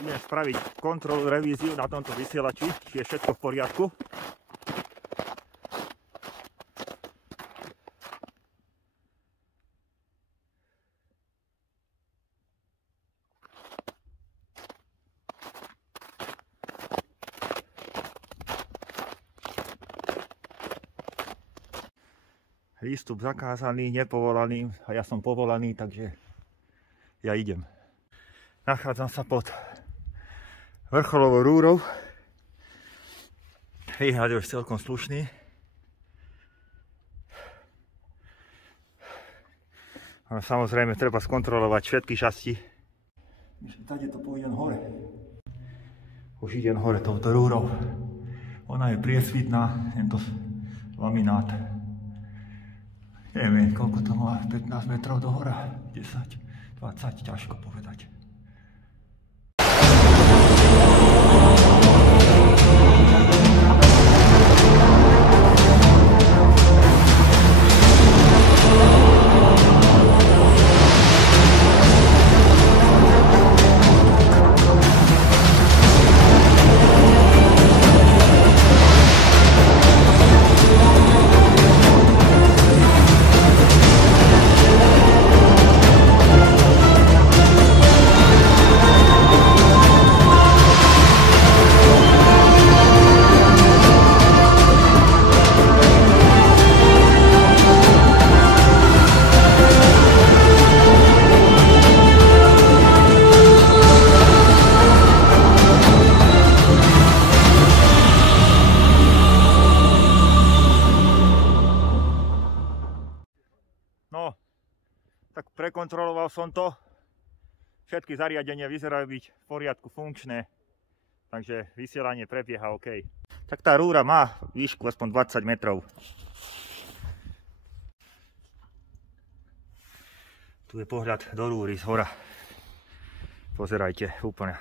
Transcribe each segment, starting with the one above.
Idem spraviť kontrolu, revíziu na tomto vysielači, či je všetko v poriadku. Výstup zakázaný, nepovolaný a ja som povolaný, takže ja idem. Nachádzam sa pod vrcholovou rúrou. Výhľad je už celkom slušný. Ale samozrejme treba skontrolovať všetky časti. Tady to pôjdem hore. Už idem hore touto rúrou. Ona je priesvitná, tento laminát. Neviem, koľko to má, 15 metrov do hora, 10, 20, ťažko povedať. No, tak prekontroloval som to. Všetky zariadenia vyzerajú byť v poriadku, funkčné. Takže vysielanie prebieha OK. Tak tá rúra má výšku aspoň 20 metrov. Tu je pohľad do rúry z hora. Pozerajte, úplne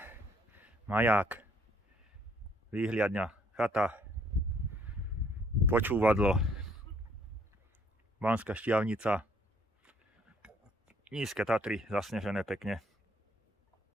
maják, výhliadňa, chata, počúvadlo, Banská Štiavnica. Nízke Tatry, zasnežené pekne.